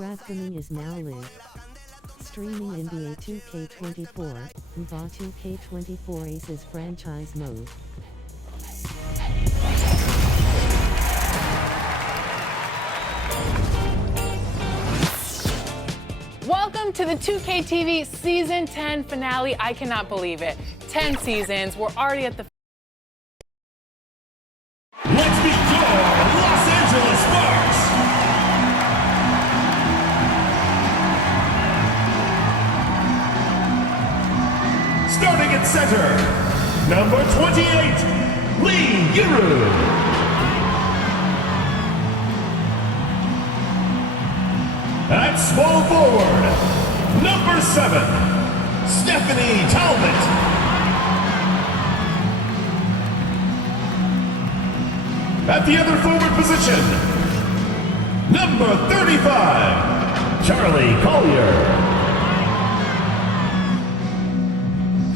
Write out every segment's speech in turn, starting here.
DraftKings is now live. Streaming NBA 2K24, Wnba 2K24 Aces franchise mode. Welcome to the 2K TV Season 10 finale. I cannot believe it. 10 seasons. We're already at the... Let's meet your Los Angeles Sparks. Starting at center, number 28, Lee Giroux. At small forward, number 7, Stephanie Talbot. At the other forward position, number 35, Charlie Collier.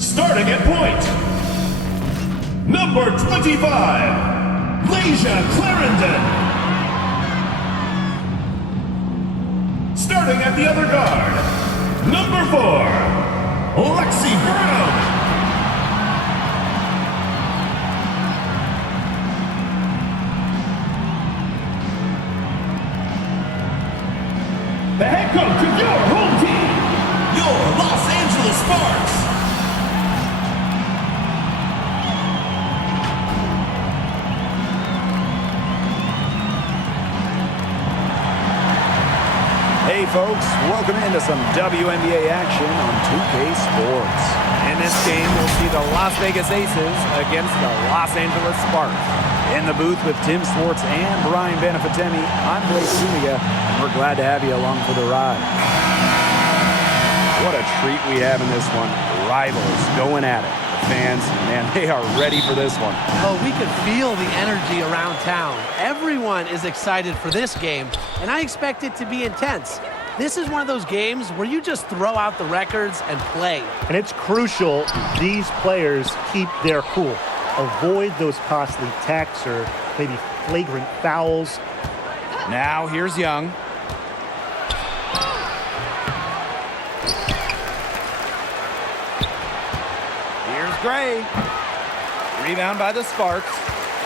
Starting at point, number 25, Lasia Clarendon. Starting at the other guard, number 4, Lexi Brown. The head coach of your home team, your Los Angeles Sparks. Hey folks, welcome into some WNBA action on 2K Sports. In this game, we'll see the Las Vegas Aces against the Los Angeles Sparks. In the booth with Tim Swartz and Brian Benefitemi, I'm Blake Zuniga, and we're glad to have you along for the ride. What a treat we have in this one. Rivals going at it. Fans, man, they are ready for this one. Oh, we could feel the energy around town. Everyone is excited for this game, and I expect it to be intense. This is one of those games where you just throw out the records and play. And it's crucial these players keep their cool. Avoid those costly techs or maybe flagrant fouls. Now here's Young. Here's Gray. Rebound by the Sparks.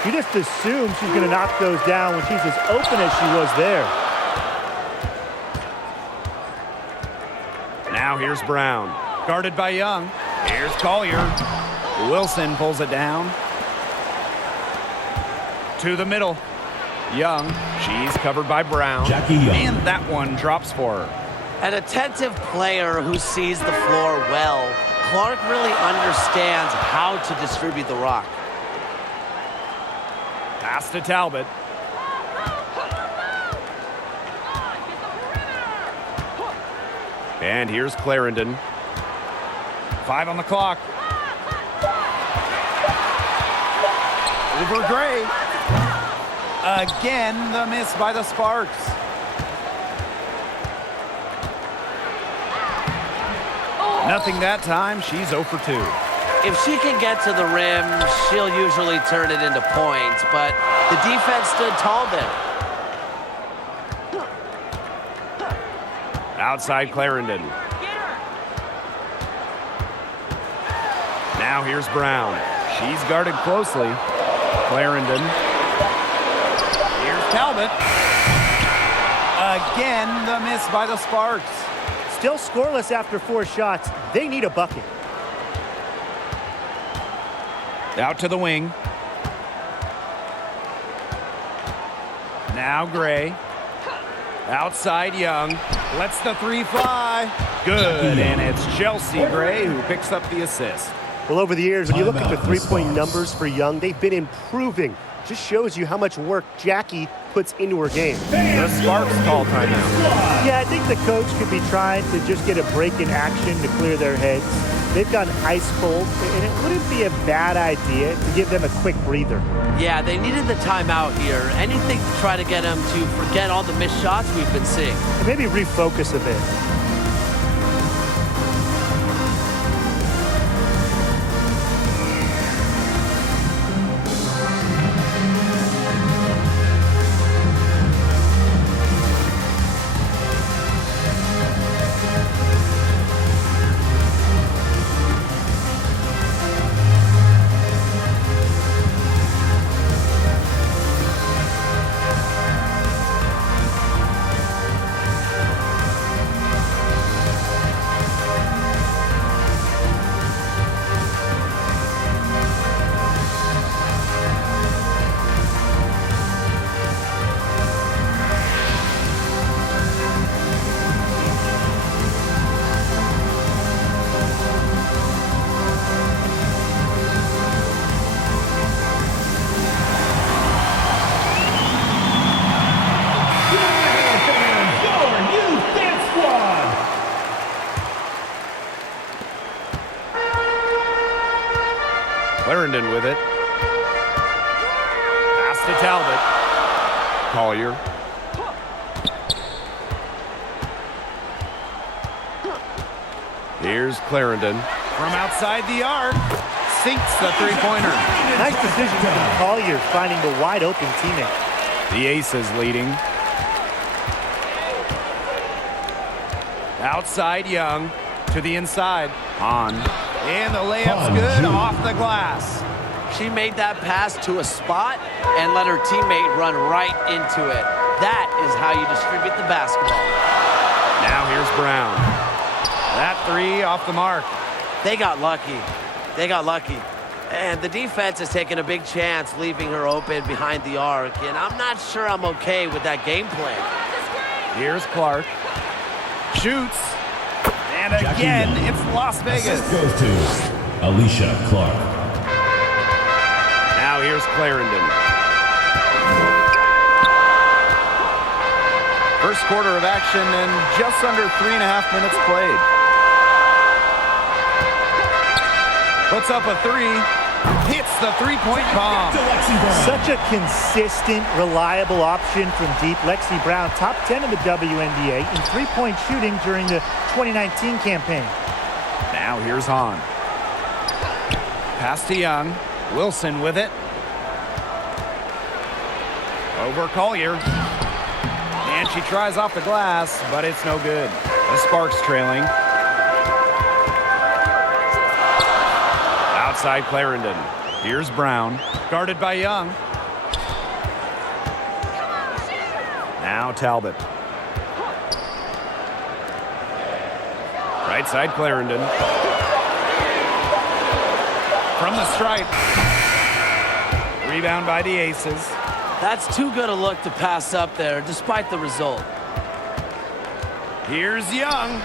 You just assume she's going to knock those down when she's as open as she was there. Now here's Brown. Guarded by Young. Here's Collier. Wilson pulls it down. To the middle. Young. She's covered by Brown. Jackie Young. And that one drops for her. An attentive player who sees the floor well. Clark really understands how to distribute the rock. Pass to Talbot. And here's Clarendon. 5 on the clock. Over Gray. Again, the miss by the Sparks. Nothing that time. She's 0 for 2. If she can get to the rim, she'll usually turn it into points, but the defense stood tall there. Outside Clarendon. Now here's Brown. She's guarded closely. Clarendon. Here's Talbot. Again, the miss by the Sparks. Still scoreless after 4 shots. They need a bucket. Out to the wing. Now Gray. Outside Young. Lets the 3 fly. Good, and it's Chelsea Gray who picks up the assist. Well, over the years, when you look at the three-point numbers for Young, they've been improving. Just shows you how much work Jackie puts into her game. The Sparks call timeout. Yeah, I think the coach could be trying to just get a break in action to clear their heads. They've gone ice cold, and it wouldn't be a bad idea to give them a quick breather. Yeah, they needed the timeout here. Anything to try to get them to forget all the missed shots we've been seeing. And maybe refocus a bit. Clarendon with it. Pass to Talbot. Collier. Here's Clarendon. From outside the arc. Sinks the three-pointer. Nice decision from Collier, finding the wide-open teammate. The Aces leading. Outside Young. To the inside. Hahn. And the layup's good off the glass. She made that pass to a spot and let her teammate run right into it. That is how you distribute the basketball. Now here's Brown. That three off the mark. They got lucky. They got lucky. And the defense has taken a big chance leaving her open behind the arc, and I'm not sure I'm okay with that game plan. Here's Clark. Shoots. And again, it's Las Vegas. Goes to Alicia Clark. Now here's Clarendon. First quarter of action and just under 3.5 minutes played. Puts up a three. Hits the three-point bomb. Such a consistent, reliable option from deep. Lexi Brown, top 10 in the WNBA in three-point shooting during the 2019 campaign. Now here's Hahn. Pass to Young. Wilson with it. Over Collier. And she tries off the glass, but it's no good. The Sparks trailing. Outside Clarendon. Here's Brown. Guarded by Young. Now Talbot. Right side Clarendon. From the stripe. Rebound by the Aces. That's too good a look to pass up there, despite the result. Here's Young.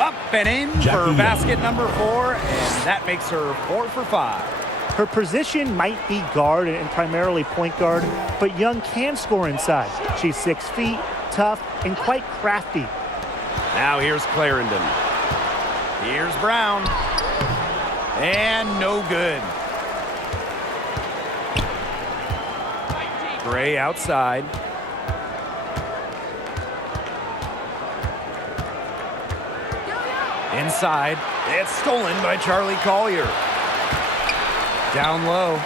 Up and in for basket number 4, and that makes her 4 for 5. Her position might be guard and primarily point guard, but Young can score inside. She's 6 feet, tough, and quite crafty. Now here's Clarendon. Here's Brown. And no good. Gray outside. Inside. It's stolen by Charlie Collier. Down low.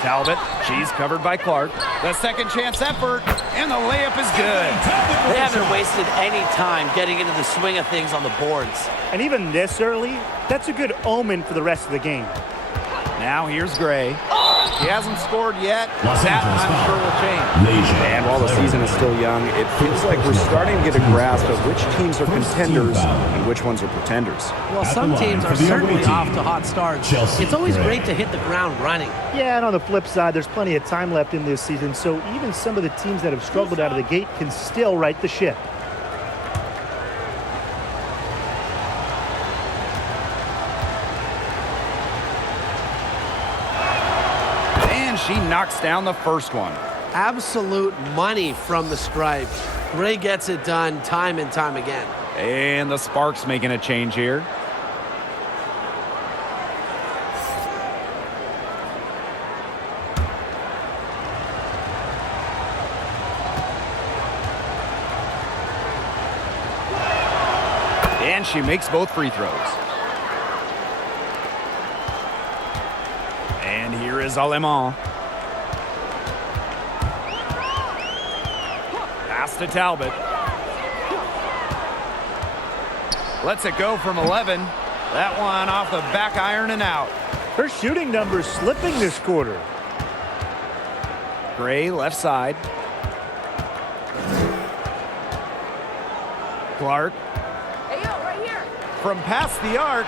Talbot. She's covered by Clark. The second chance effort. And the layup is good. They haven't wasted any time getting into the swing of things on the boards. And even this early, that's a good omen for the rest of the game. Now here's Gray. He hasn't scored yet. That, I'm sure, will change. And while the season is still young, it feels like we're starting to get a grasp of which teams are contenders and which ones are pretenders. Well, some teams are certainly off to hot starts. It's always great to hit the ground running. Yeah, and on the flip side, there's plenty of time left in this season, so even some of the teams that have struggled out of the gate can still right the ship. She knocks down the first one. Absolute money from the stripe. Gray gets it done time and time again. And the Sparks making a change here. And she makes both free throws. And here is Aleman. Pass to Talbot. Lets it go from 11. That one off the back iron and out. Her shooting numbers slipping this quarter. Gray left side. Clark. Right here. From past the arc,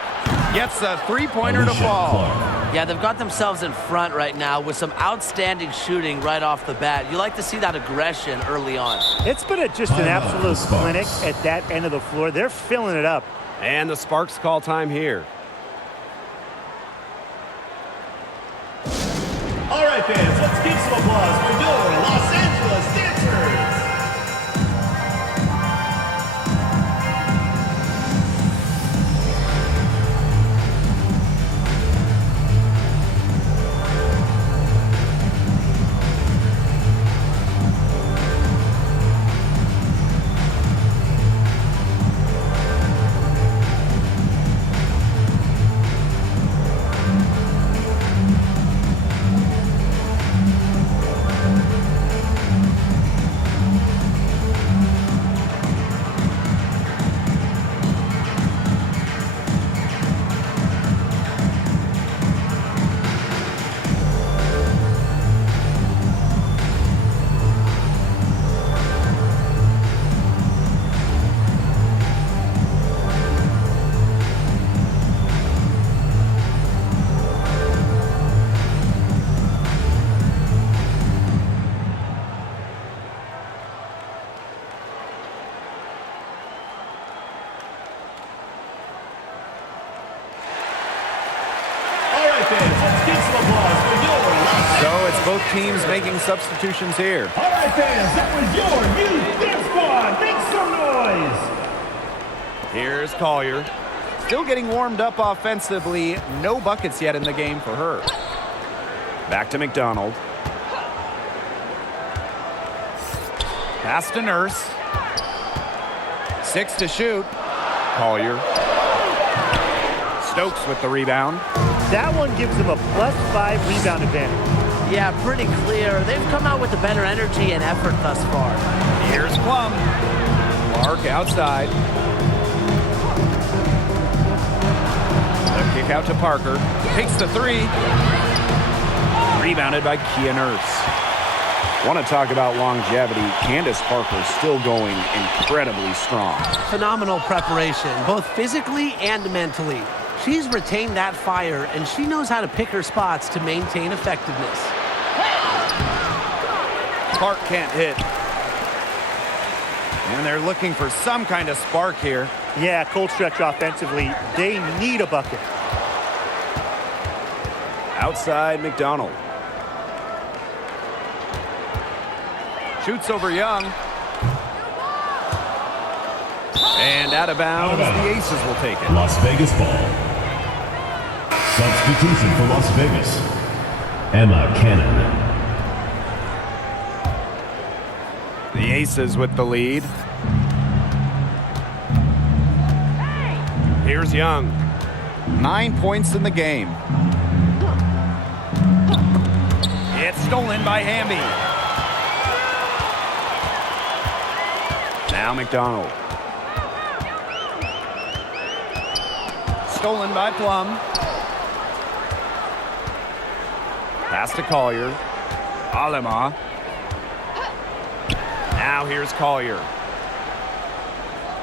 gets a three-pointer to fall. Yeah, they've got themselves in front right now with some outstanding shooting right off the bat. You like to see that aggression early on. It's been just an absolute clinic at that end of the floor. They're filling it up. And the Sparks call time here. All right, fans, let's give some applause for your Los Angeles Dancers. teams making substitutions here. All right, fans, that was your youth dance squad. Make some noise. Here's Collier. Still getting warmed up offensively. No buckets yet in the game for her. Back to McDonald. Pass to Nurse. 6 to shoot. Collier. Stokes with the rebound. That one gives them a +5 rebound advantage. Yeah, pretty clear. They've come out with a better energy and effort thus far. Here's Plum. Clark outside. The kick out to Parker. Takes the 3. Rebounded by Kia Nurse. Want to talk about longevity. Candace Parker still going incredibly strong. Phenomenal preparation, both physically and mentally. She's retained that fire, and she knows how to pick her spots to maintain effectiveness. Clark can't hit. And they're looking for some kind of spark here. Yeah, cold stretch offensively. They need a bucket. Outside McDonald. Shoots over Young. And out of bounds, the Aces will take it. Las Vegas ball. Substitution for Las Vegas. Emma Cannon. The Aces with the lead. Here's Young. 9 points in the game. It's stolen by Hamby. Now McDonald. Stolen by Plum. Pass to Collier. Alema. Now here's Collier.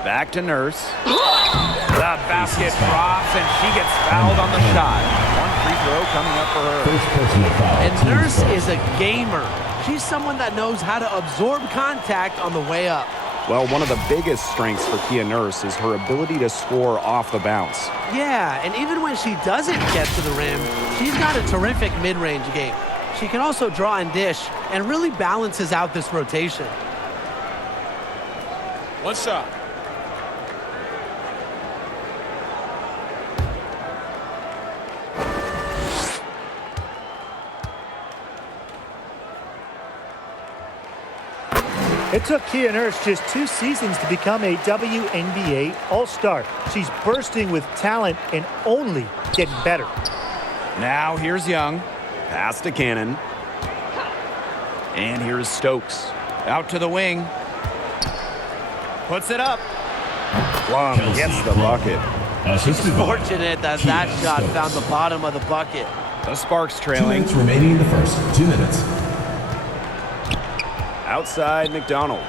Back to Nurse. The basket drops and she gets fouled on the shot. One free throw coming up for her. First personal foul. And Nurse is a gamer. She's someone that knows how to absorb contact on the way up. Well, one of the biggest strengths for Kia Nurse is her ability to score off the bounce. Yeah, and even when she doesn't get to the rim, she's got a terrific mid-range game. She can also draw and dish and really balances out this rotation. One shot. It took Kia Nurse just 2 seasons to become a WNBA All-Star. She's bursting with talent and only getting better. Now here's Young. Pass to Cannon. And here's Stokes. Out to the wing. Puts it up. Plum gets the bucket. Assisted by Fortunate that Kia that shot Stokes. found the bottom of the bucket. The Sparks 2 trailing. minutes remaining in the first. 2 minutes. Outside McDonald.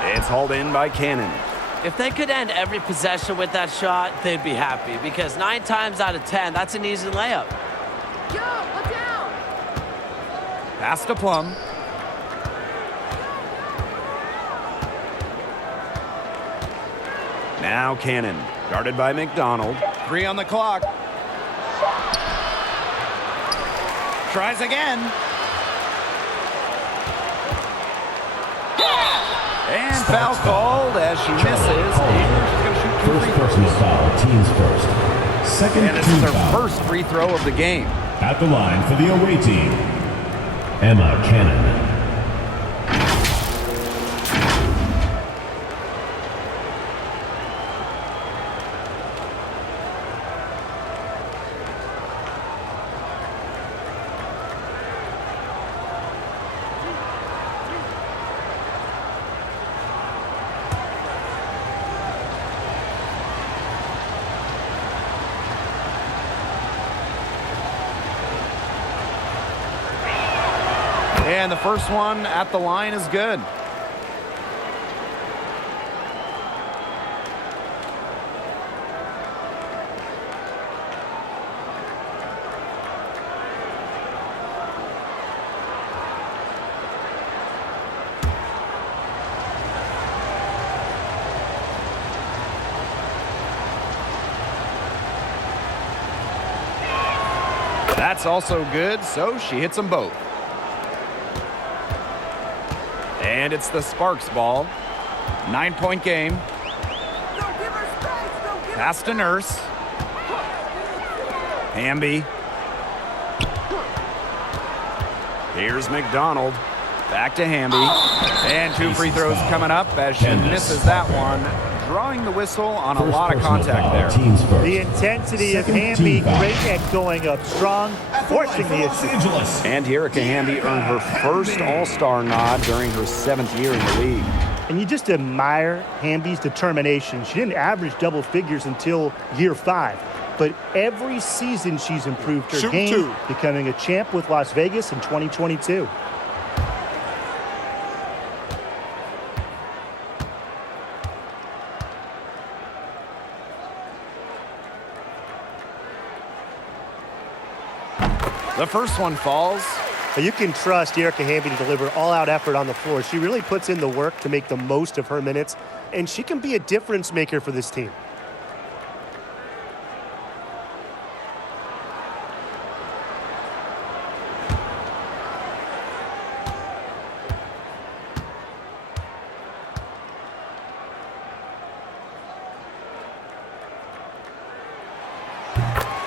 It's hauled in by Cannon. If they could end every possession with that shot, they'd be happy because 9 times out of 10, that's an easy layup. Pass to Plum. Now Cannon, guarded by McDonald. 3 on the clock. Tries again. And foul called as she misses. And she's going to shoot 2 First free throws. personal foul. Teams first. Second And this team is her foul. first free throw of the game. At the line for the away team, Emma Cannon. And the first one at the line is good. That's also good, so she hits them both. And it's the Sparks ball. 9-point game. Pass to Nurse. Wnba. Here's McDonald. Back to Wnba. And 2 free throws coming up as she misses that one. Drawing the whistle on a lot of contact there. The intensity of Wnba, great at going up strong, forcing the issue. And Erica Wnba earned her first All-Star nod during her 7th year in the league. And you just admire Wnba's determination. She didn't average double figures until year 5. But every season she's improved her game, becoming a champ with Las Vegas in 2022. The first one falls. But you can trust Erica Wnba to deliver all-out effort on the floor. She really puts in the work to make the most of her minutes, and she can be a difference maker for this team.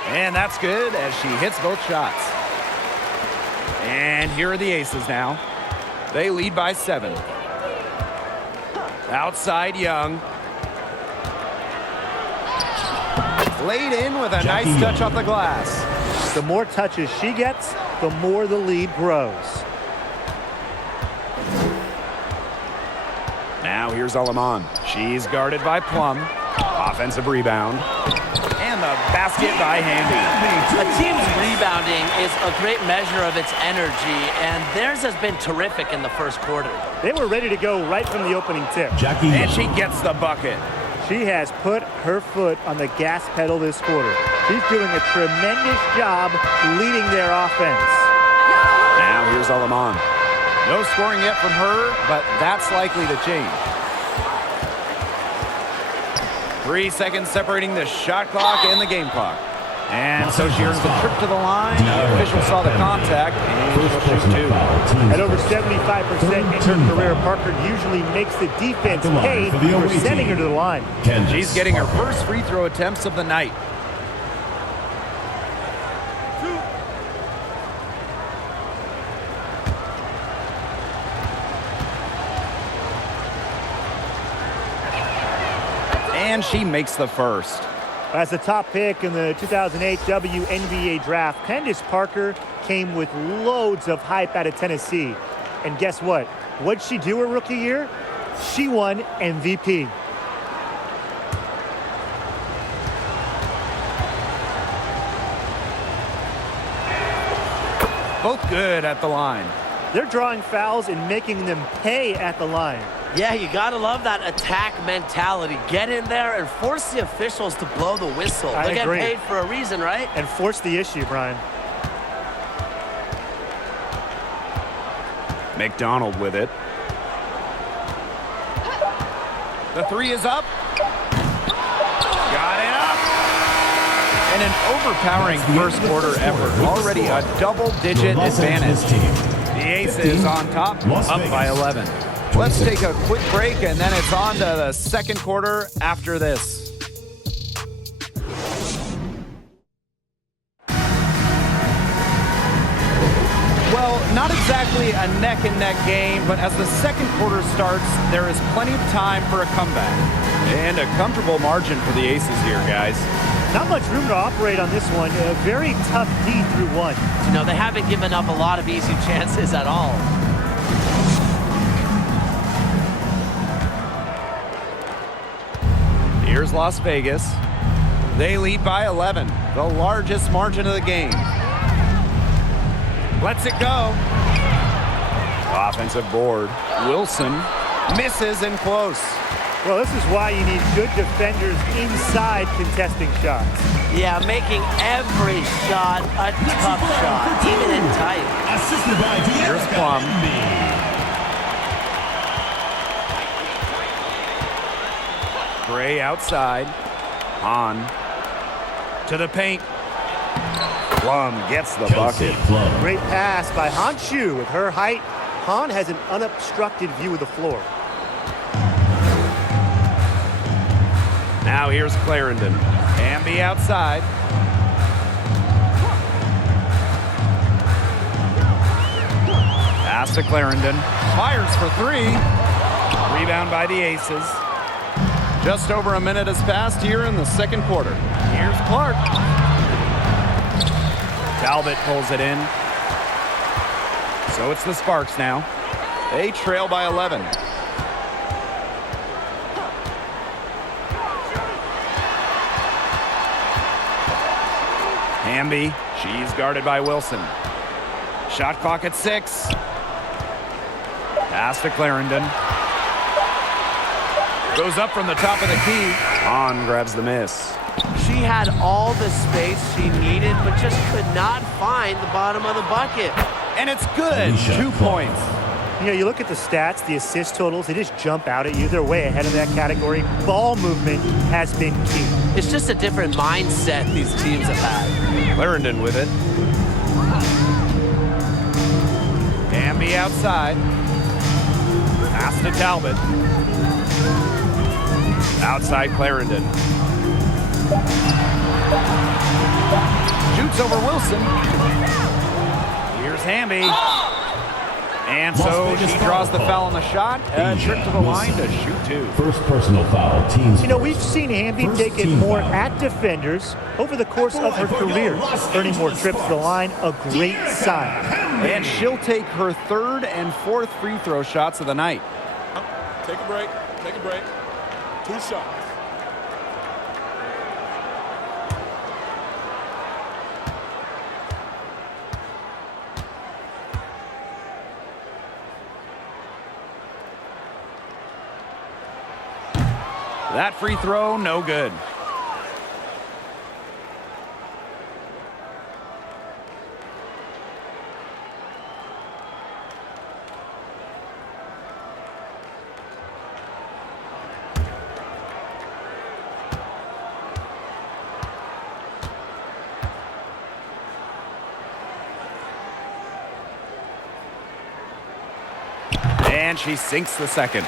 And that's good as she hits both shots. And here are the Aces now. They lead by 7. Outside Young. Laid in with a nice touch off the glass. The more touches she gets, the more the lead grows. Now here's Alaman. She's guarded by Plum. Offensive rebound. And the basket by Wnba. A team's rebounding is a great measure of its energy, and theirs has been terrific in the first quarter. They were ready to go right from the opening tip. And she gets the bucket. She has put her foot on the gas pedal this quarter. She's doing a tremendous job leading their offense. Now here's Alaman. No scoring yet from her, but that's likely to change. 3 seconds separating the shot clock and the game clock. And so she earns the trip to the line. The official saw the contact and will shoot 2. At over 75% in her career, Parker usually makes the defense pay for sending her to the line. She's getting her first free throw attempts of the night. And she makes the first. As the top pick in the 2008 WNBA draft, Candace Parker came with loads of hype out of Tennessee. And guess what? What'd she do her rookie year? She won MVP. Both good at the line. They're drawing fouls and making them pay at the line. Yeah, you gotta love that attack mentality. Get in there and force the officials to blow the whistle. They're getting paid for a reason, right? And force the issue, Brian. McDonald with it. The 3 is up. Got it up. And an overpowering first quarter effort. Already a double-digit advantage. The Aces on top, up by 11. Let's take a quick break, and then it's on to the second quarter after this. Well, not exactly a neck-and-neck game, but as the second quarter starts, there is plenty of time for a comeback. And a comfortable margin for the Aces here, guys. Not much room to operate on this one. A very tough D through 1. You know, they haven't given up a lot of easy chances at all. Here's Las Vegas. They lead by 11, the largest margin of the game. Lets it go. Offensive board. Wilson misses and close. Well, this is why you need good defenders inside contesting shots. Yeah, making every shot a tough shot, even in tight. Assisted by Here's Plum. Gray outside. On to the paint. Plum gets the bucket. Great pass by Han Shu. With her height, Han has an unobstructed view of the floor. Now here's Clarendon. Wnba outside. Pass to Clarendon. Fires for three. Rebound by the Aces. Just over a minute has passed here in the second quarter. Here's Clark. Talbot pulls it in. So it's the Sparks now. They trail by 11. Wnba, she's guarded by Wilson. Shot clock at 6. Pass to Clarendon. Goes up from the top of the key. Han grabs the miss. She had all the space she needed, but just could not find the bottom of the bucket. And it's good. 2 points. You know, you look at the stats, the assist totals, they just jump out at you. They're way ahead of that category. Ball movement has been key. It's just a different mindset these teams have had. Clarendon with it. Wnba outside. Pass to Talbot. Outside Clarendon. Shoots over Wilson. Here's Wnba. And so she draws the foul on the shot. A trip to the line to shoot 2. First personal foul, teams. You know, we've seen Wnba take it more at defenders over the course of her career, earning more trips to the line, a great sign. And she'll take her 3rd and 4th free throw shots of the night. Take a break. Take a break. 2 shots. That free throw, no good. And she sinks the second.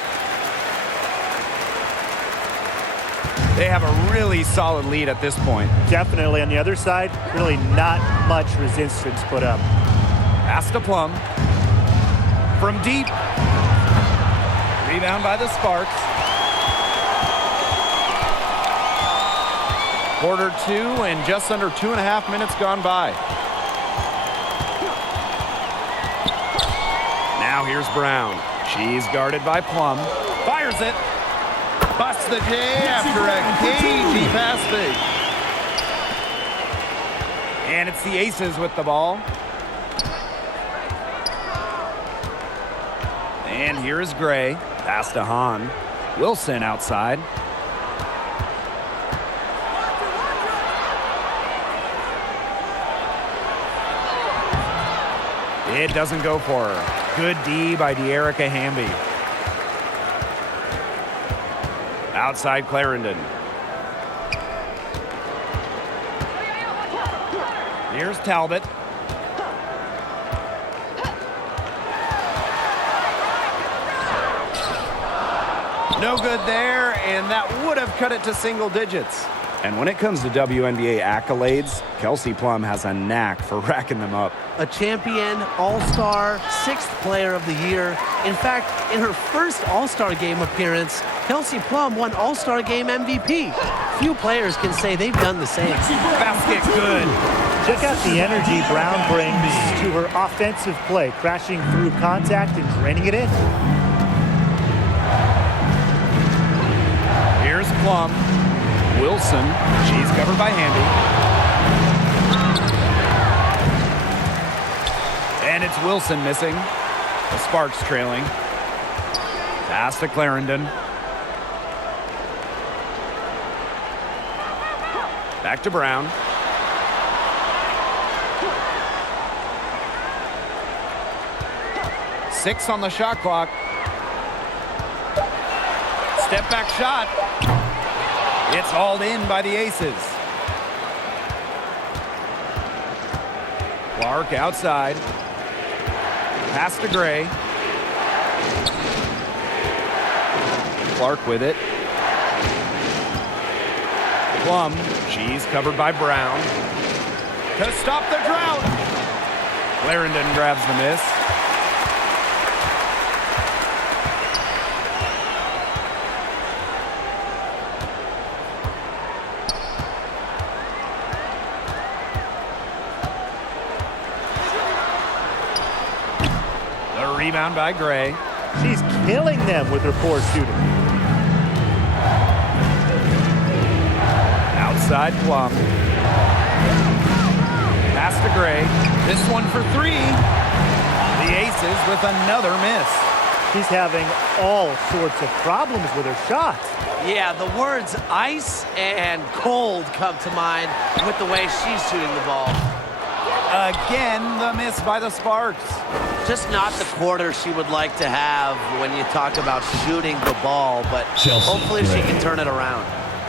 They have a really solid lead at this point. Definitely on the other side, really not much resistance put up. Pass to Plum. From deep. Rebound by the Sparks. Quarter 2 and just under 2.5 minutes gone by. Now here's Brown. She's guarded by Plum. Fires it. Busts the J after a cagey pass fake. And it's the Aces with the ball. And here is Gray. Pass to Han. Wilson outside. It doesn't go for her. Good D by De'Erica Hamby. Outside Clarendon. Here's Talbot. No good there, and that would have cut it to single digits. And when it comes to WNBA accolades, Kelsey Plum has a knack for racking them up. A champion, all-star, 6th player of the year. In fact, in her first All-Star game appearance, Kelsey Plum won All-Star game MVP. Few players can say they've done the same. Basket good. Check out the energy Brown brings to her offensive play, crashing through contact and draining it in. Here's Plum. Wilson, she's covered by Hamby. And it's Wilson missing. The Sparks trailing. Pass to Clarendon. Back to Brown. Six on the shot clock. Step back shot. It's hauled in by the Aces. Clark outside. Pass to Gray. Clark with it. Plum. She's covered by Brown. To stop the drought. Clarendon grabs the miss. The rebound by Gray. She's killing them with her poor shooting. Outside Plum. Pass to Gray. This one for three. The Aces with another miss. She's having all sorts of problems with her shots. Yeah, the words ice and cold come to mind with the way she's shooting the ball. Again, the miss by the Sparks. Just not the quarter she would like to have when you talk about shooting the ball, but hopefully she can turn it around.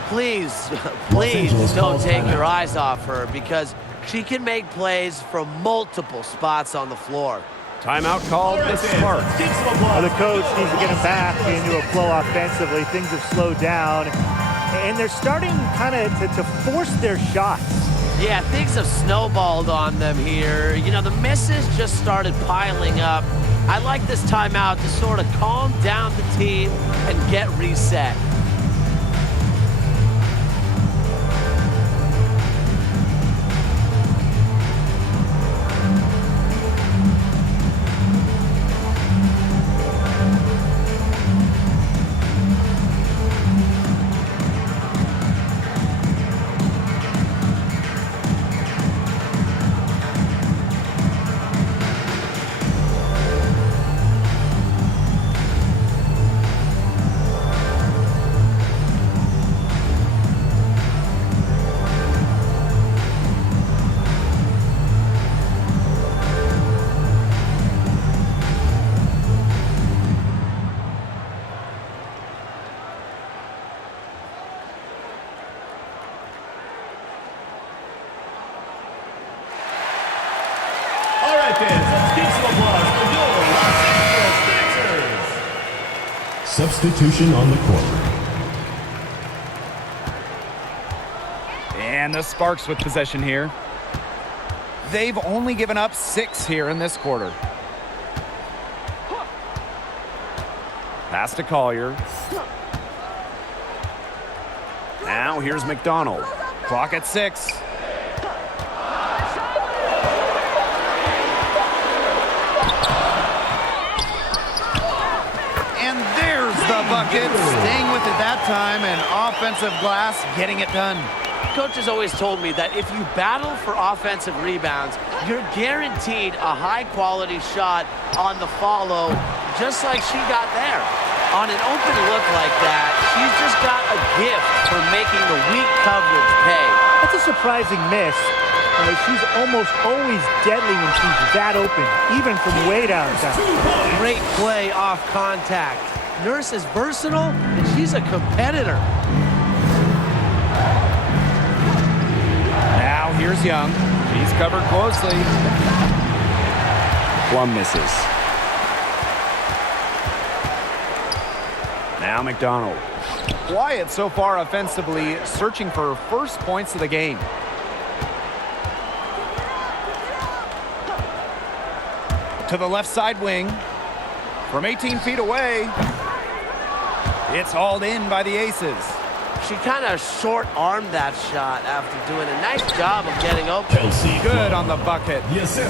Please, please don't take your eyes off her because she can make plays from multiple spots on the floor. Timeout called the Sparks. Well, the coach needs to get them back into a flow offensively. Things have slowed down, and they're starting kind of to force their shots. Yeah, things have snowballed on them here. You know, the misses just started piling up. I like this timeout to sort of calm down the team and get reset. All right, fans, let's give some applause for your Los Angeles Dancers. Substitution on the court. And the Sparks with possession here. They've only given up 6 here in this quarter. Pass to Collier. Now here's McDonald. Clock at 6. And there's the bucket. Staying with it that time, and offensive glass getting it done. Coach has always told me that if you battle for offensive rebounds, you're guaranteed a high-quality shot on the follow, just like she got there. On an open look like that, she's just got a gift for making the weak coverage pay. That's a surprising miss. She's almost always deadly when she's that open, even from way downtown. Great play off contact. Nurse is versatile, and she's a competitor. Now here's Young. She's covered closely. Plum misses. Now McDonald. Quiet so far offensively, searching for her first points of the game. To the left side wing. From 18 feet away. It's hauled in by the Aces. She kind of short-armed that shot after doing a nice job of getting open. Good on the bucket.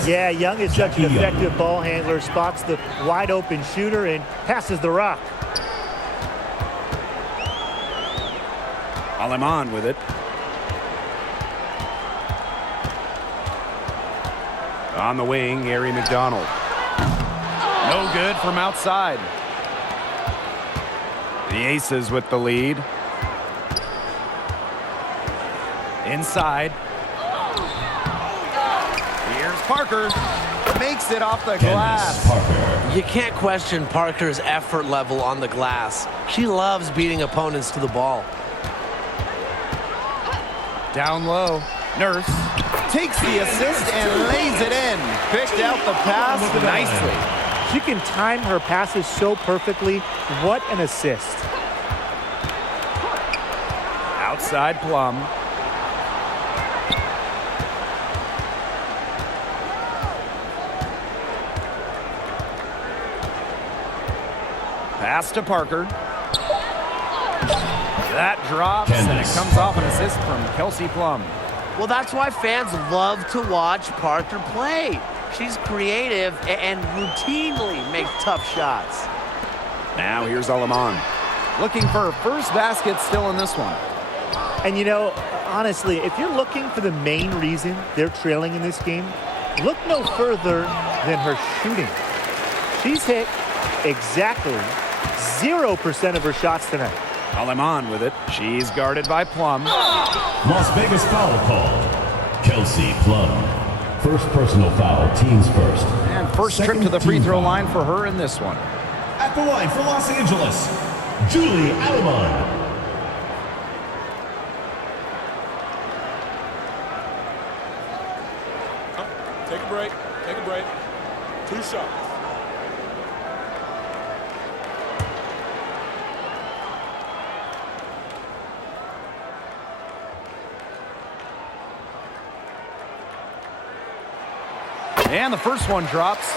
Yeah, Young is such an effective ball handler, spots the wide-open shooter and passes the rock. Aleman with it. On the wing, Ari McDonald. No good from outside. The Aces with the lead. Inside. Here's Parker. Makes it off the glass. You can't question Parker's effort level on the glass. She loves beating opponents to the ball. Down low. Nurse. takes the assist and lays it in. Picked out the pass nicely. She can time her passes so perfectly. What an assist. Outside Plum. Pass to Parker. That drops, and it comes off an assist from Kelsey Plum. Well, that's why fans love to watch Parker play. She's creative and routinely makes tough shots. Now here's Aleman. Looking for her first basket still in this one. And you know, honestly, if you're looking for the main reason they're trailing in this game, look no further than her shooting. She's hit exactly 0% of her shots tonight. Aleman with it. She's guarded by Plum. Las Vegas foul called. Kelsey Plum. First personal foul, teams first. And first trip to the free throw line for her in this one. At the line for Los Angeles, Julie Aleman. Take a break. Take a break. 2 shots. And the first one drops.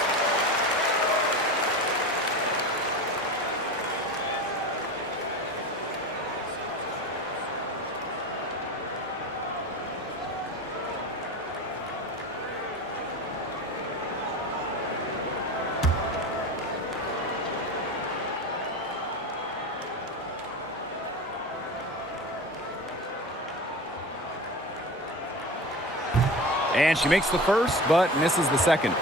And she makes the first, but misses the second.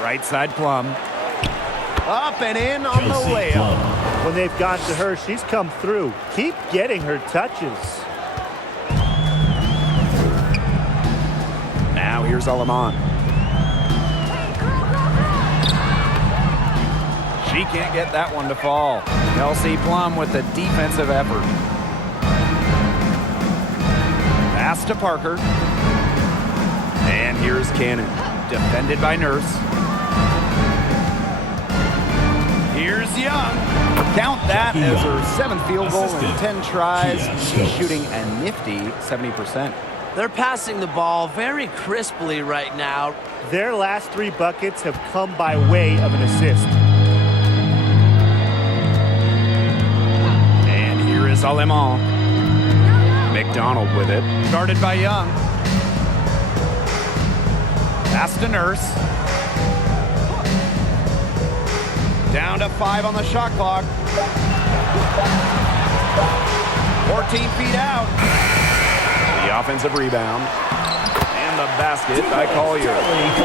Right side Plum. Up and in on the layup. When they've gotten to her, she's come through. Keep getting her touches. Now here's Aleman. She can't get that one to fall. Kelsey Plum with the defensive effort. Pass to Parker. And here's Cannon, defended by Nurse. Here's Young. Count that as her 7th field goal in 10 tries. She's shooting a nifty 70%. They're passing the ball very crisply right now. Their last 3 buckets have come by way of an assist. And here is Aleman. McDonald with it, guarded by Young. Pass to Nurse. Down to 5 on the shot clock. 14 feet out. The offensive rebound. And the basket by Collier.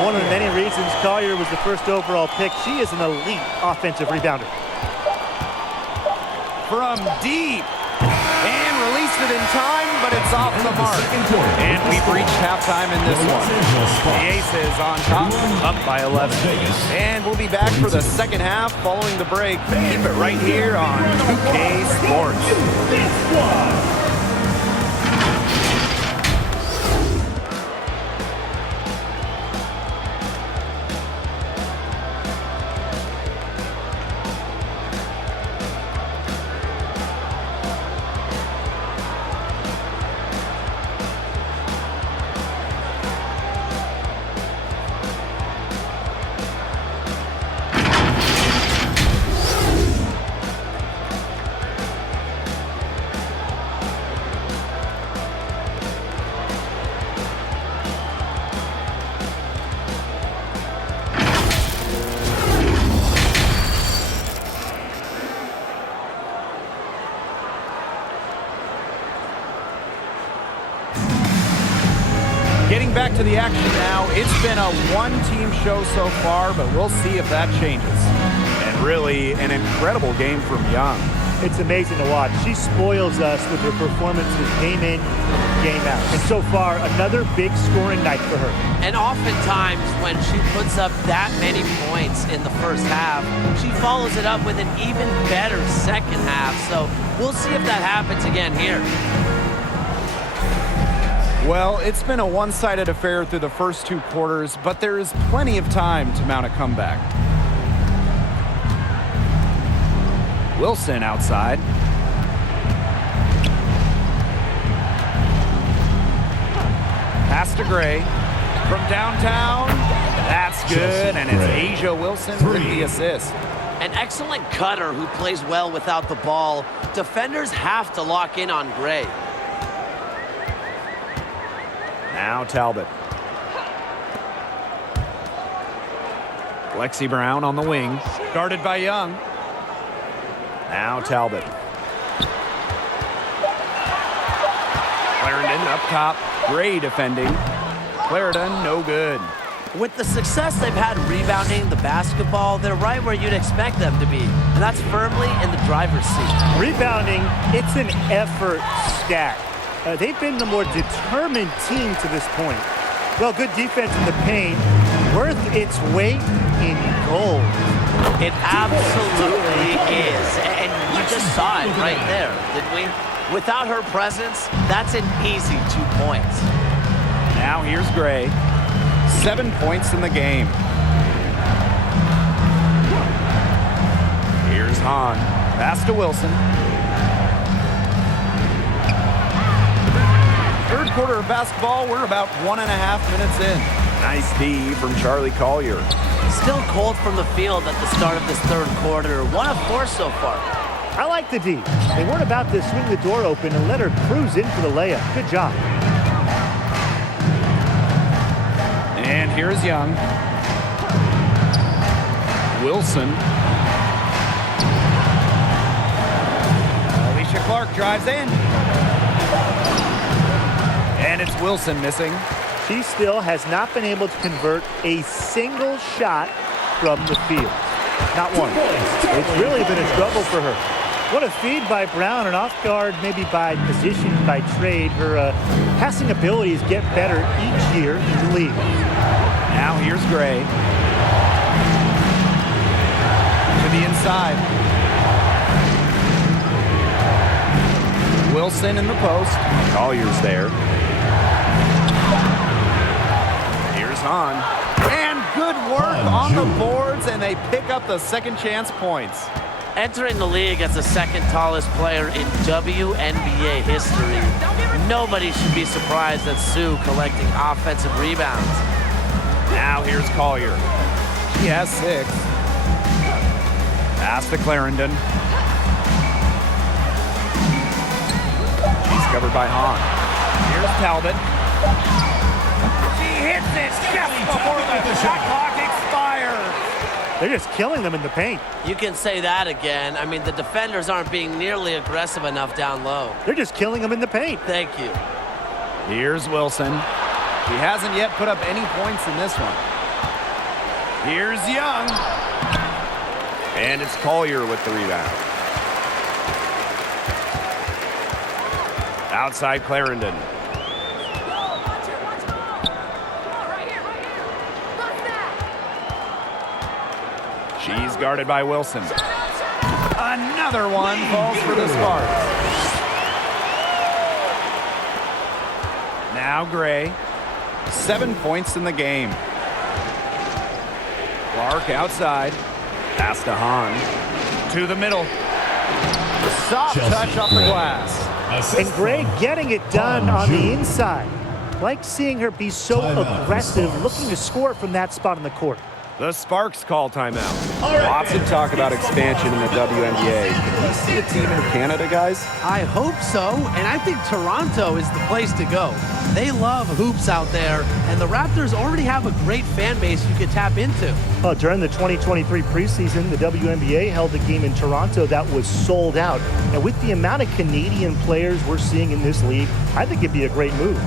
One of the many reasons Collier was the first overall pick. She is an elite offensive rebounder. From deep. And released it in time, but it's off the mark. And we've reached halftime in this one. The Aces on top, up by 11. And we'll be back for the second half following the break. Keep it right here on 2K Sports. Getting back to the action now. It's been a one-team show so far, but we'll see if that changes. And really, an incredible game from Young. It's amazing to watch. She spoils us with her performances game in, game out. And so far, another big scoring night for her. And oftentimes when she puts up that many points in the first half, she follows it up with an even better second half. So we'll see if that happens again here. Well, it's been a one-sided affair through the first 2 quarters, but there is plenty of time to mount a comeback. Wilson outside. Pass to Gray. From downtown, that's good, and it's Asia Wilson with the assist. An excellent cutter who plays well without the ball. Defenders have to lock in on Gray. Now Talbot. Lexi Brown on the wing, guarded by Young. Now Talbot. Clarendon up top, Gray defending. Clarendon, no good. With the success they've had rebounding the basketball, they're right where you'd expect them to be, and that's firmly in the driver's seat. Rebounding, it's an effort stat. They've been the more determined team to this point. Well, good defense in the paint, worth its weight in gold. It absolutely is, and we just saw it right there, didn't we? Without her presence, that's an easy 2 points. Now here's Gray. 7 points in the game. Here's Hahn. Pass to Wilson. Third quarter of basketball, we're about 1.5 minutes in. Nice D from Charlie Collier. Still cold from the field at the start of this third quarter. 1 of 4 so far. I like the D. They weren't about to swing the door open and let her cruise in for the layup. Good job. And here's Young. Wilson. Alicia Clark drives in. And it's Wilson missing. She still has not been able to convert a single shot from the field. Not one. It's really been a struggle for her. What a feed by Brown, and off guard maybe by position, by trade. Her passing abilities get better each year in the league. Now here's Gray. To the inside. Wilson in the post. Collier's there. Here's Hahn. And good work on the boards, and they pick up the second chance points. Entering the league as the second tallest player in WNBA history, nobody should be surprised at Sue collecting offensive rebounds. Now here's Collier. She has 6. Pass to Clarendon. She's covered by Hahn. Here's Talbot. She hits it just before the shot clock expires. They're just killing them in the paint. You can say that again. I mean, the defenders aren't being nearly aggressive enough down low. They're just killing them in the paint. Thank you. Here's Wilson. She hasn't yet put up any points in this one. Here's Young. And it's Collier with the rebound. Outside Clarendon. She's guarded by Wilson. Another one falls for the Sparks. Now Gray. 7 points in the game. Clark outside. Pass to Hahn. To the middle. Soft touch off the glass. And Gray getting it done on the inside. Like seeing her be so aggressive, looking to score from that spot on the court. The Sparks call timeout. Lots of talk about expansion in the WNBA. Can we see a team in Canada, guys? I hope so, and I think Toronto is the place to go. They love hoops out there, and the Raptors already have a great fan base you could tap into. Well, during the 2023 preseason, the WNBA held a game in Toronto that was sold out. And with the amount of Canadian players we're seeing in this league, I think it'd be a great move.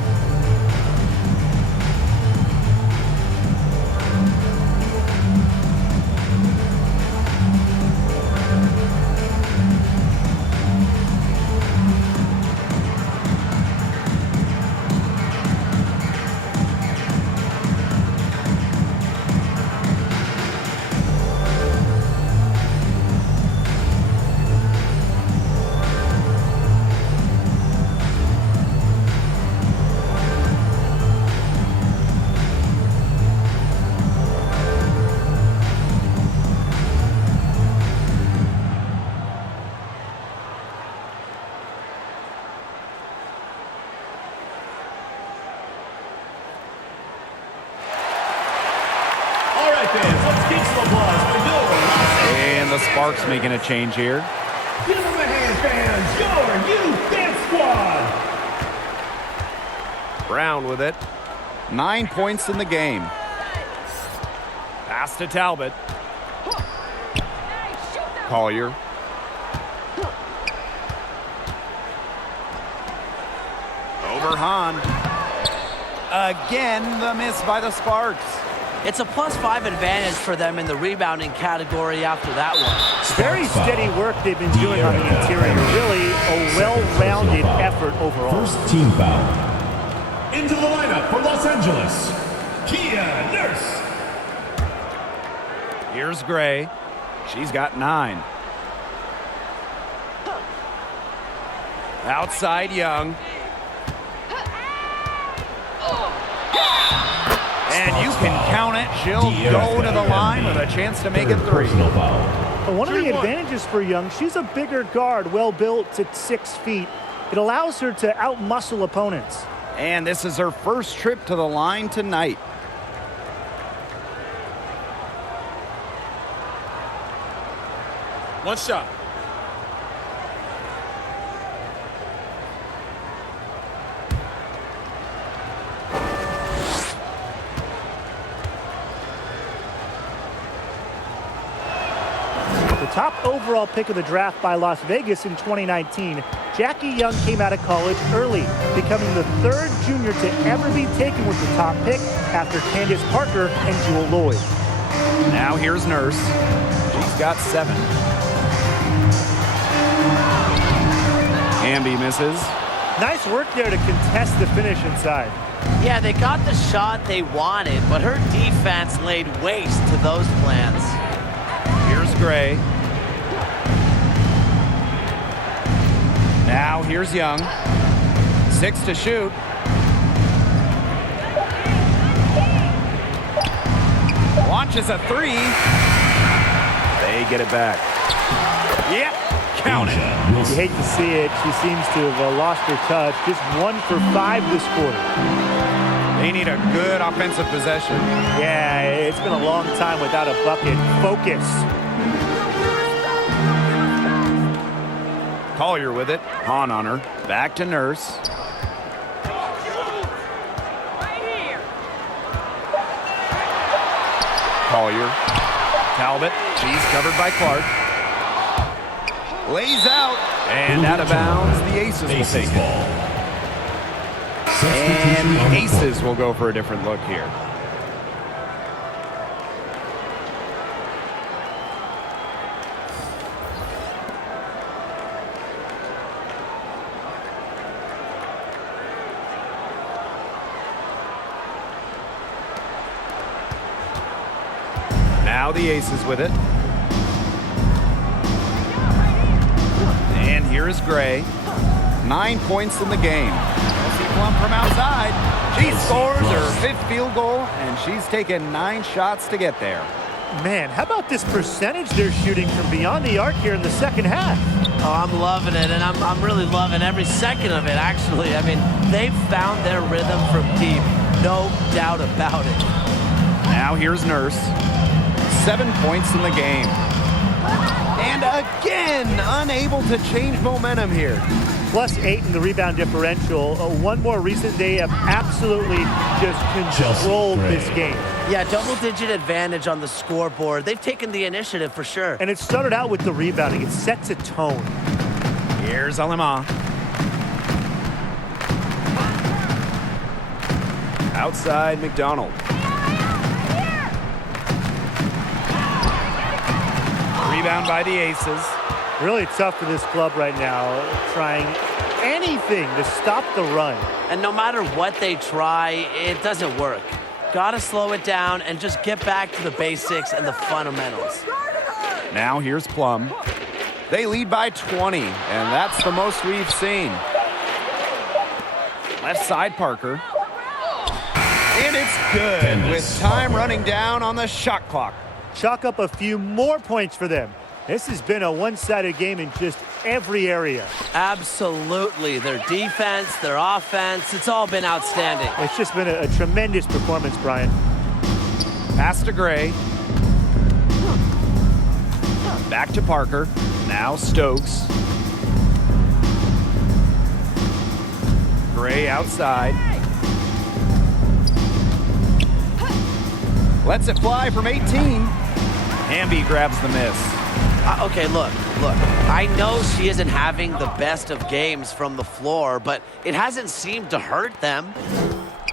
the Sparks making a change here. Give them a hand, fans. Your youth dance squad. Brown with it. 9 points in the game. Pass to Talbot. Collier. Over Hahn. Again, the miss by the Sparks. It's a +5 advantage for them in the rebounding category after that one. Very steady work they've been doing on the interior. Really a well-rounded effort overall. First team foul. Into the lineup for Los Angeles, Kia Nurse. Here's Gray. She's got 9. Outside Young. And you can count it. She'll go to the line with a chance to make it 3. One of the advantages for Young, she's a bigger guard, well built at 6 feet. It allows her to outmuscle opponents. And this is her first trip to the line tonight. One shot. The top overall pick of the draft by Las Vegas in 2019, Jackie Young came out of college early, becoming the 3rd junior to ever be taken with the top pick after Candace Parker and Jewel Lloyd. Now here's Nurse. She's got 7. Wnba misses. Nice work there to contest the finish inside. Yeah, they got the shot they wanted, but her defense laid waste to those plans. Here's Gray. Now here's Young. 6 to shoot. Launches a 3. They get it back. Yep, count it. You hate to see it. She seems to have lost her touch. Just 1 for 5 this quarter. They need a good offensive possession. Yeah, it's been a long time without a bucket. Focus. Collier with it. Hahn on her. Back to Nurse. Collier. Talbot. She's covered by Clark. Lays out. And out of bounds. The Aces will take it. And the Aces will go for a different look here. Now the Aces with it. And here is Gray. 9 points in the game. Kelsey Plum from outside. She scores her 5th field goal, and she's taken 9 shots to get there. Man, how about this percentage they're shooting from beyond the arc here in the second half? Oh, I'm loving it, and I'm really loving every second of it, actually. I mean, they've found their rhythm from deep. No doubt about it. Now here's Nurse. 7 points in the game. And again, unable to change momentum here. +8 in the rebound differential. One more reason they have absolutely just controlled this game. Yeah, double-digit advantage on the scoreboard. They've taken the initiative for sure. And it started out with the rebounding. It sets a tone. Here's Wnba. Outside McDonald. Rebound by the Aces. Really tough for this club right now, trying anything to stop the run. And no matter what they try, it doesn't work. Gotta slow it down and just get back to the basics and the fundamentals. Now here's Plum. They lead by 20, and that's the most we've seen. Left side Parker. And it's good with time running down on the shot clock. Chalk up a few more points for them. This has been a one-sided game in just every area. Absolutely. Their defense, their offense, it's all been outstanding. It's just been a tremendous performance, Brian. Pass to Gray. Back to Parker. Now Stokes. Gray outside. Lets it fly from 18. Wnba grabs the miss. Okay, look. I know she isn't having the best of games from the floor, but it hasn't seemed to hurt them.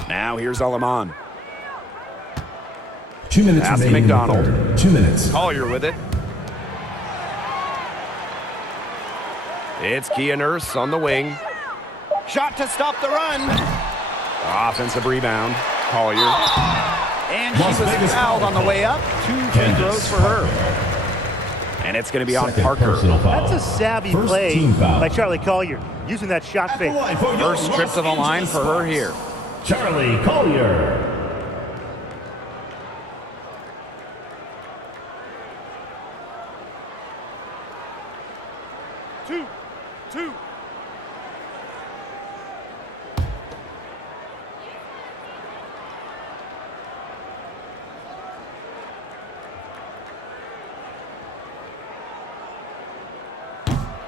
Now here's Alaman. 2 minutes Pass to remaining in the McDonald. third. 2 minutes. Collier with it. It's Kia Nurse on the wing. Shot to stop the run. Offensive rebound. Collier. And she Las was Vegas fouled on the way up. 2 free throws for her. And it's going to be on Second Parker. personal foul. That's a savvy First play team foul. by Charlie Collier, using that shot fake. First trip to the line for her here. Charlie Collier. Two.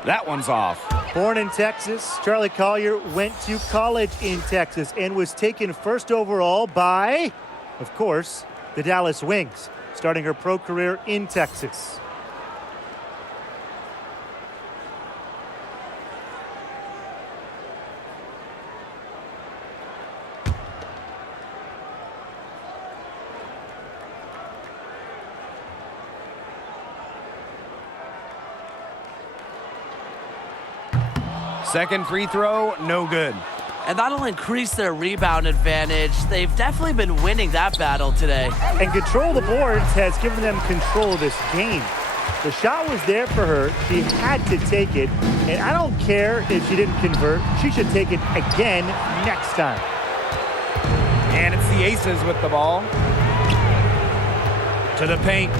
That one's off. Born in Texas, Charlie Collier went to college in Texas and was taken first overall by, of course, the Dallas Wings, starting her pro career in Texas. Second free throw, no good. And that'll increase their rebound advantage. They've definitely been winning that battle today. And control of the boards has given them control of this game. The shot was there for her. She had to take it. And I don't care if she didn't convert. She should take it again next time. And it's the Aces with the ball. To the paint.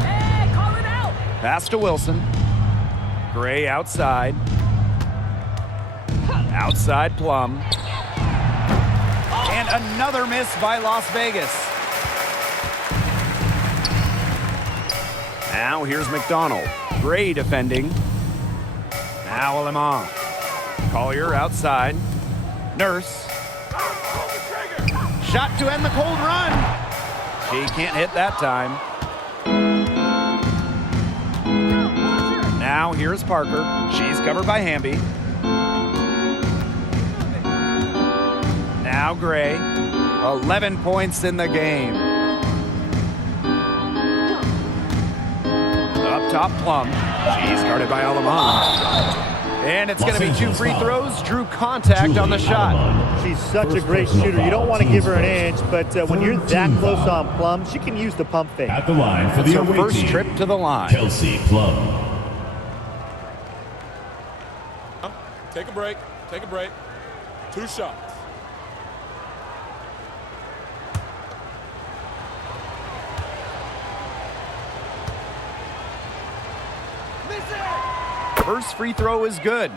Hey, call it out. Pass to Wilson. Gray outside. Outside Plum. And another miss by Las Vegas. Now here's McDonald. Gray defending. Now Alaman. Collier outside. Nurse. Shot to end the cold run. She can't hit that time. Now here's Parker. She's covered by Wnba. Now Gray. 11 points in the game. Up top Plum. She's guarded by Alaman. And it's going to be 2 free throws. Drew contact on the shot. She's such a great shooter. You don't want to give her an inch, but when you're that close on Plum, she can use the pump fake. At the line for That's the her away first team, trip to the line. Kelsey Plum. Take a break. Take a break. 2 shots. First free throw is good.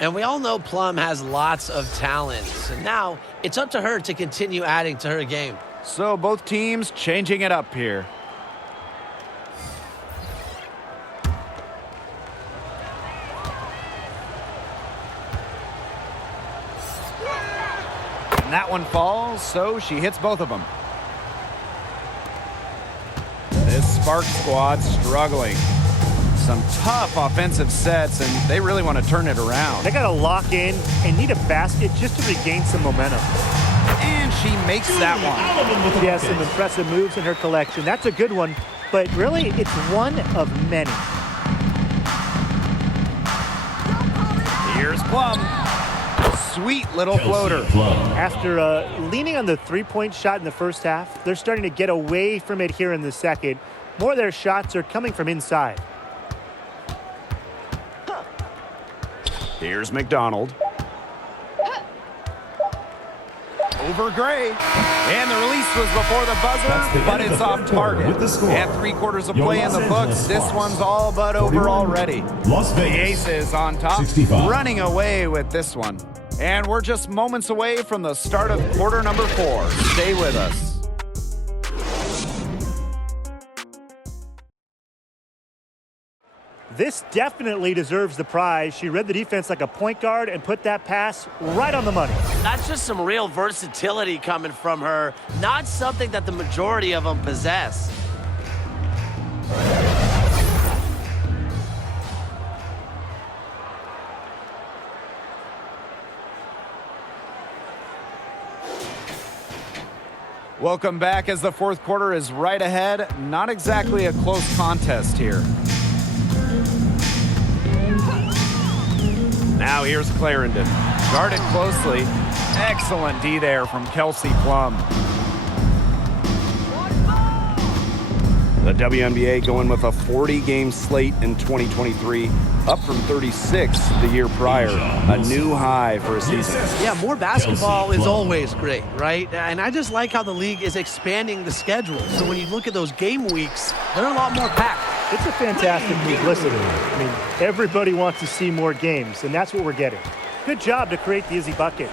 And we all know Plum has lots of talent. So now it's up to her to continue adding to her game. So both teams changing it up here. And that one falls, so she hits both of them. This Spark squad struggling. Some tough offensive sets, and they really want to turn it around. They got to lock in and need a basket just to regain some momentum. And she makes that one. She has some impressive moves in her collection. That's a good one, but really it's one of many. Here's Plum. Sweet little floater. After leaning on the three-point shot in the first half, they're starting to get away from it here in the second. More of their shots are coming from inside. Here's McDonald. Over Gray. And the release was before the buzzer, but it's off target. And 3/4 of play in the books. This one's all but over already. The Aces on top, 65. running away with this one. And we're just moments away from the start of quarter number 4. Stay with us. This definitely deserves the prize. She read the defense like a point guard and put that pass right on the money. That's just some real versatility coming from her, not something that the majority of them possess. Welcome back as the fourth quarter is right ahead. Not exactly a close contest here. Now here's Clarendon. Guarded closely. Excellent D there from Kelsey Plum. The WNBA going with a 40-game slate in 2023, up from 36 the year prior. A new high for a season. Yeah, more basketball is always great, right? And I just like how the league is expanding the schedule. So when you look at those game weeks, they're a lot more packed. It's a fantastic move. Listen, I mean, everybody wants to see more games, and that's what we're getting. Good job to create the easy bucket.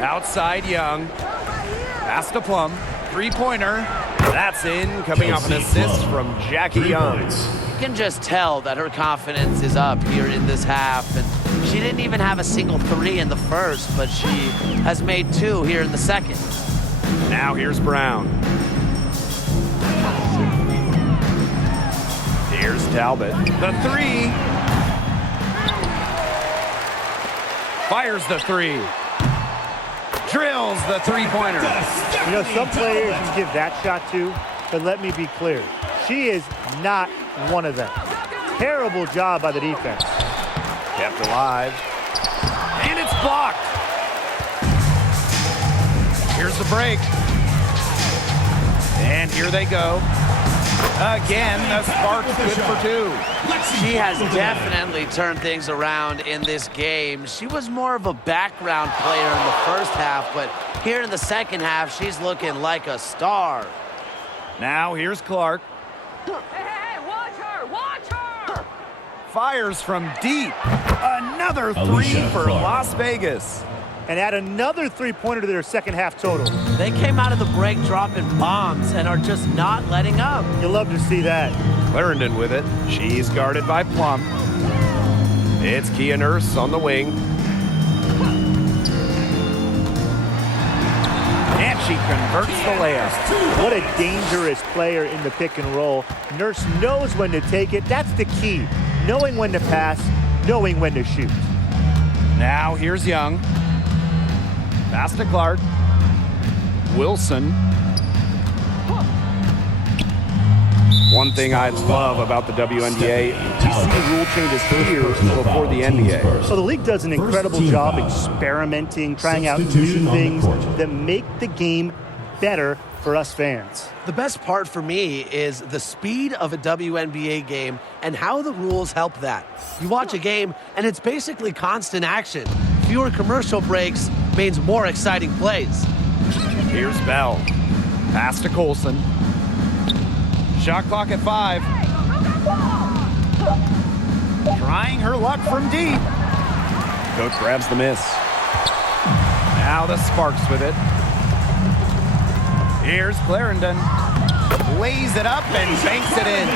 Outside Young. Pass to Plum. Three-pointer. That's in. Coming off an assist from Jackie Young. You can just tell that her confidence is up here in this half. And she didn't even have a single three in the first, but she has made two here in the second. Now here's Brown. Here's Talbot. The three. Fires the three. Drills the three-pointer. You know, some players you give that shot to, but let me be clear. She is not one of them. Terrible job by the defense. Kept alive. And it's blocked. Here's the break. And here they go. Again, the Sparks good for two. She has definitely turned things around in this game. She was more of a background player in the first half, but here in the second half, she's looking like a star. Now here's Clark. Hey, watch her! Watch her! Fires from deep. Another three for Las Vegas. And add another three-pointer to their second half total. They came out of the break dropping bombs and are just not letting up. You'll love to see that. Clarendon with it. She's guarded by Plum. It's Kia Nurse on the wing. And she converts the layup. What a dangerous player in the pick and roll. Nurse knows when to take it. That's the key. Knowing when to pass, knowing when to shoot. Now here's Young. Pass to Clark. Wilson. One thing I love about the WNBA, we see rule changes here before the NBA. So the league does an incredible job experimenting, trying out new things that make the game better for us fans. The best part for me is the speed of a WNBA game and how the rules help that. You watch a game and it's basically constant action. Fewer commercial breaks means more exciting plays. Here's Bell. Pass to Colson. Shot clock at 5. Trying her luck from deep. Coach grabs the miss. Now the Sparks with it. Here's Clarendon. Lays it up and banks it in.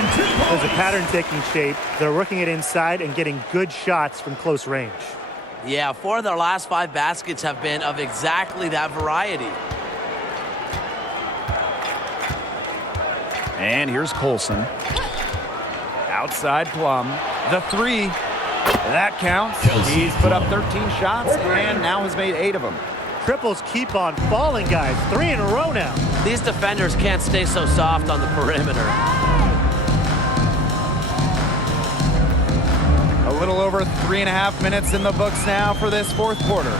There's a pattern taking shape. They're working it inside and getting good shots from close range. Yeah, 4 of their last 5 baskets have been of exactly that variety. And here's Colson. Outside Plum. The 3. That counts. He's put up 13 shots and now has made 8 of them. Triples keep on falling, guys. 3 in a row now. These defenders can't stay so soft on the perimeter. A little over 3.5 minutes in the books now for this fourth quarter.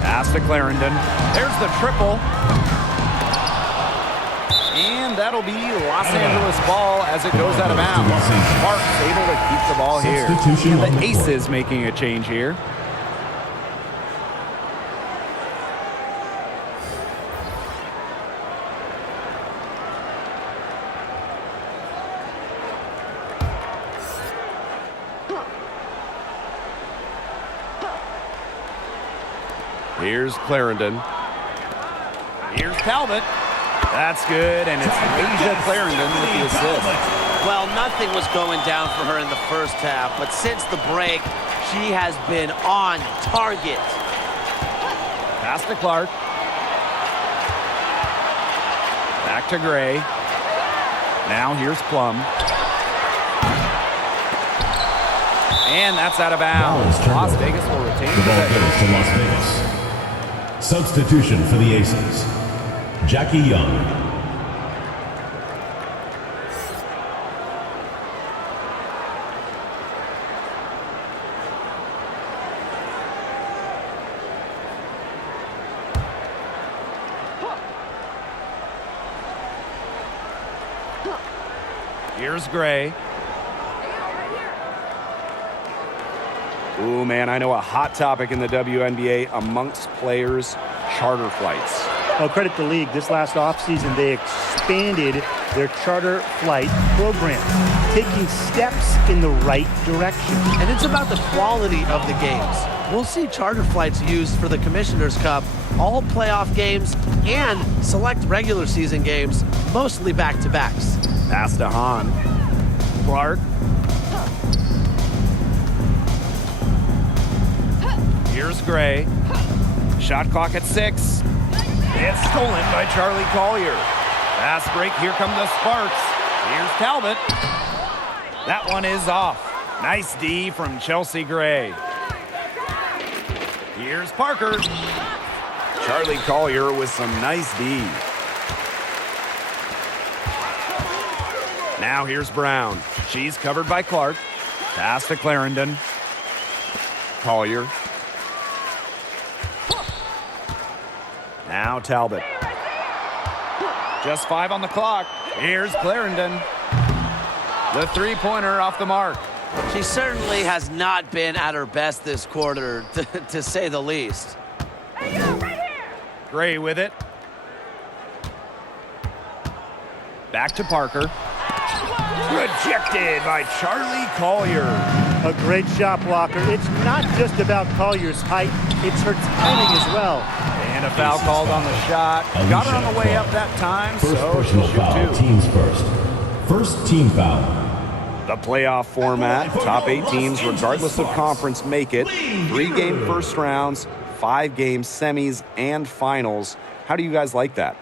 Pass to Clarendon. There's the triple. And that'll be Los Angeles ball as it goes out of bounds. Sparks able to keep the ball here. And the Aces making a change here. Here's Clarendon. Here's Talbot. That's good, and it's Asia Clarendon with the assist. Well, nothing was going down for her in the first half, but since the break, she has been on target. Pass to Clark. Back to Gray. Now here's Plum. And that's out of bounds. Las Vegas will retain The ball possession. goes to Las Vegas. Substitution for the Aces. Jackie Young. Here's Gray. Ooh, man, I know a hot topic in the WNBA amongst players, charter flights. Well, credit the league. This last offseason, they expanded their charter flight program, taking steps in the right direction. And it's about the quality of the games. We'll see charter flights used for the Commissioner's Cup, all playoff games, and select regular season games, mostly back-to-backs. Pass to Hahn. Clark. Here's Gray. Shot clock at 6. It's stolen by Charlie Collier. Fast break. Here come the Sparks. Here's Talbot. That one is off. Nice D from Chelsea Gray. Here's Parker. Charlie Collier with some nice D. Now here's Brown. She's covered by Clark. Pass to Clarendon. Collier. Now Talbot. Just 5 on the clock. Here's Clarendon. The three-pointer off the mark. She certainly has not been at her best this quarter, to say the least. Gray with it. Back to Parker. Rejected by Charlie Collier. A great shot blocker. It's not just about Collier's height, it's her timing as well. And a foul called on the shot. Got her on the way up that time, First so personal she'll foul. shoot 2. Teams first. First team foul. The playoff format, top 8 teams, regardless of conference, make it. 3-game first rounds, 5-game semis and finals. How do you guys like that?